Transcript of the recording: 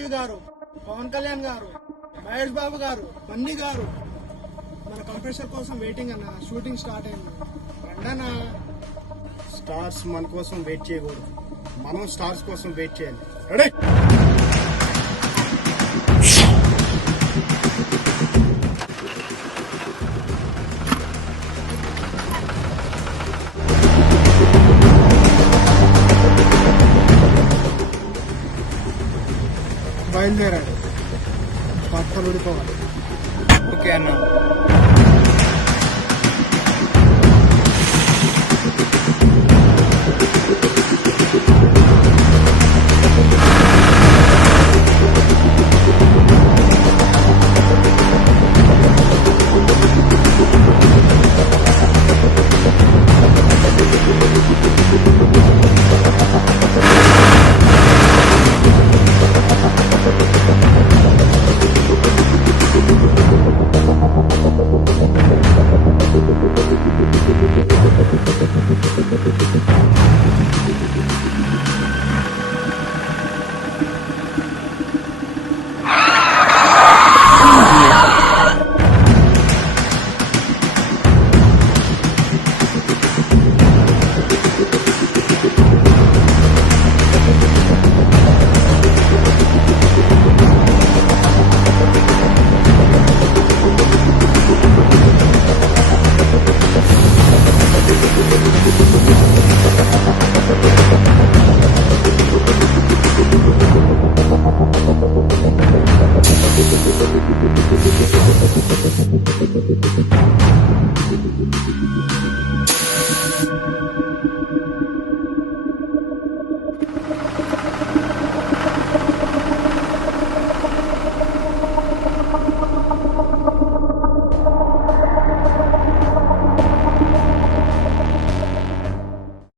చిరంజీవి గారు, పవన్ కళ్యాణ్ గారు, మహేష్ బాబు గారు, బన్నీ గారు మన కంప్రెసర్ కోసం వెయిటింగ్ అన్న. షూటింగ్ స్టార్ట్ అయింది. రండన్న. స్టార్స్ మన కోసం వెయిట్ చేయకూడదు, మనం స్టార్స్ కోసం వెయిట్ చేయాలి. రెడీ? బయలుదేరాడు. బట్టలు ఊడిపోవాలి. ఓకే అన్న.